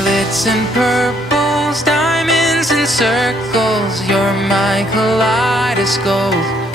violets and purples, diamonds and circles. You're my kaleidoscope.